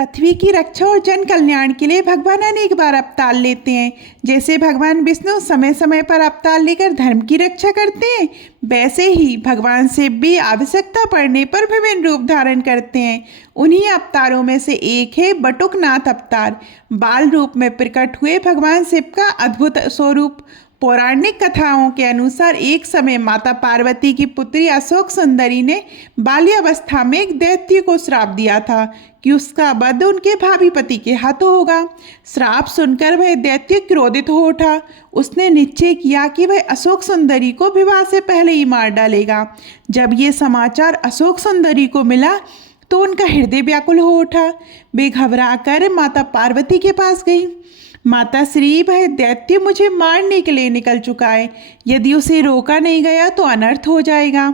पृथ्वी की रक्षा और जन कल्याण के लिए भगवान अनेक बार अवतार लेते हैं। जैसे भगवान विष्णु समय समय पर अवतार लेकर धर्म की रक्षा करते हैं, वैसे ही भगवान शिव भी आवश्यकता पड़ने पर विभिन्न रूप धारण करते हैं। उन्हीं अवतारों में से एक है बटुकनाथ अवतार। बाल रूप में प्रकट हुए भगवान शिव का अद्भुत स्वरूप। पौराणिक कथाओं के अनुसार एक समय माता पार्वती की पुत्री अशोक सुंदरी ने बाल्यावस्था में एक दैत्य को श्राप दिया था कि उसका वध उनके भावी पति के हाथों होगा। श्राप सुनकर वह दैत्य क्रोधित हो उठा। उसने निश्चय किया कि वह अशोक सुंदरी को विवाह से पहले ही मार डालेगा। जब ये समाचार अशोक सुंदरी को मिला तो उनका हृदय व्याकुल हो उठा। वे घबराकर माता पार्वती के पास गई। माता श्री, वह दैत्य मुझे मारने के लिए निकल चुका है। यदि उसे रोका नहीं गया तो अनर्थ हो जाएगा।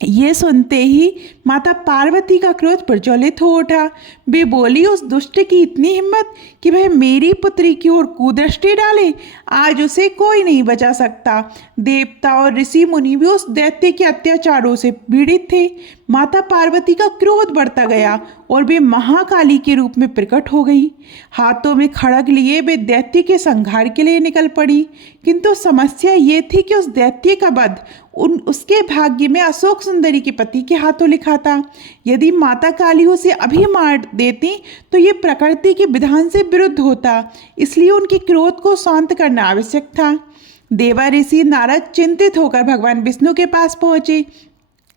ये सुनते ही माता पार्वती का क्रोध प्रज्वलित हो उठा। वे बोली, उस दुष्ट की इतनी हिम्मत कि वह मेरी पुत्री की ओर कुदृष्टि डाले। आज उसे कोई नहीं बचा सकता। देवता और ऋषि मुनि भी उस दैत्य के अत्याचारों से पीड़ित थे। माता पार्वती का क्रोध बढ़ता गया और वे महाकाली के रूप में प्रकट हो गई। हाथों में खड़ग लिए वे दैत्य के संहार के लिए निकल पड़ी। किंतु समस्या ये थी कि उस दैत्य का वध उसके भाग्य में अशोक सुंदरी के पति के हाथों लिखा था। यदि माता काली उसे अभी मार देती तो ये प्रकृति के विधान से विरुद्ध होता। इसलिए उनके क्रोध को शांत करना आवश्यक था। देवा ऋषि नारद चिंतित होकर भगवान विष्णु के पास पहुंचे।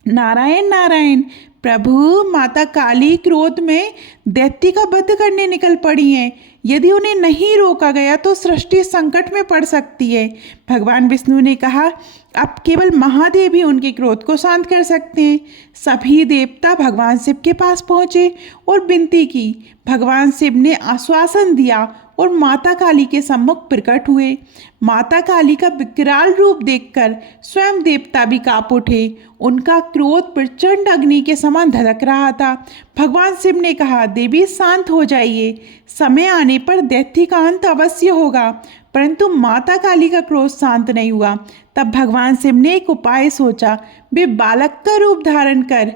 नारायण नारायण प्रभु, माता काली क्रोध में दैत्य का वध करने निकल पड़ी हैं। यदि उन्हें नहीं रोका गया तो सृष्टि संकट में पड़ सकती है। भगवान विष्णु ने कहा, अब केवल महादेव ही उनके क्रोध को शांत कर सकते हैं। सभी देवता भगवान शिव के पास पहुँचे और विनती की। भगवान शिव ने आश्वासन दिया और माता काली के सम्मुख प्रकट हुए। माता काली का विकराल रूप देखकर स्वयं देवता भी कांप उठे। उनका क्रोध प्रचंड अग्नि के समान धधक रहा था। भगवान शिव ने कहा, देवी शांत हो जाइए। समय आने पर दैत्य का अंत अवश्य होगा। परंतु माता काली का क्रोध शांत नहीं हुआ। तब भगवान शिव ने एक उपाय सोचा। वे बालक का रूप धारण कर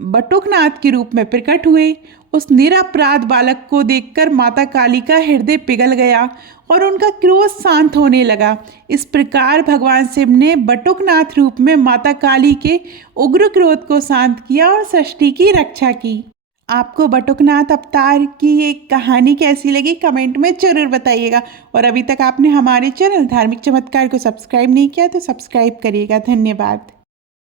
बटुकनाथ के रूप में प्रकट हुए। उस निरपराध बालक को देखकर माता काली का हृदय पिघल गया और उनका क्रोध शांत होने लगा। इस प्रकार भगवान शिव ने बटुकनाथ रूप में माता काली के उग्र क्रोध को शांत किया और सृष्टि की रक्षा की। आपको बटुकनाथ अवतार की ये कहानी कैसी लगी कमेंट में ज़रूर बताइएगा। और अभी तक आपने हमारे चैनल धार्मिक चमत्कार को सब्सक्राइब नहीं किया तो सब्सक्राइब करिएगा। धन्यवाद।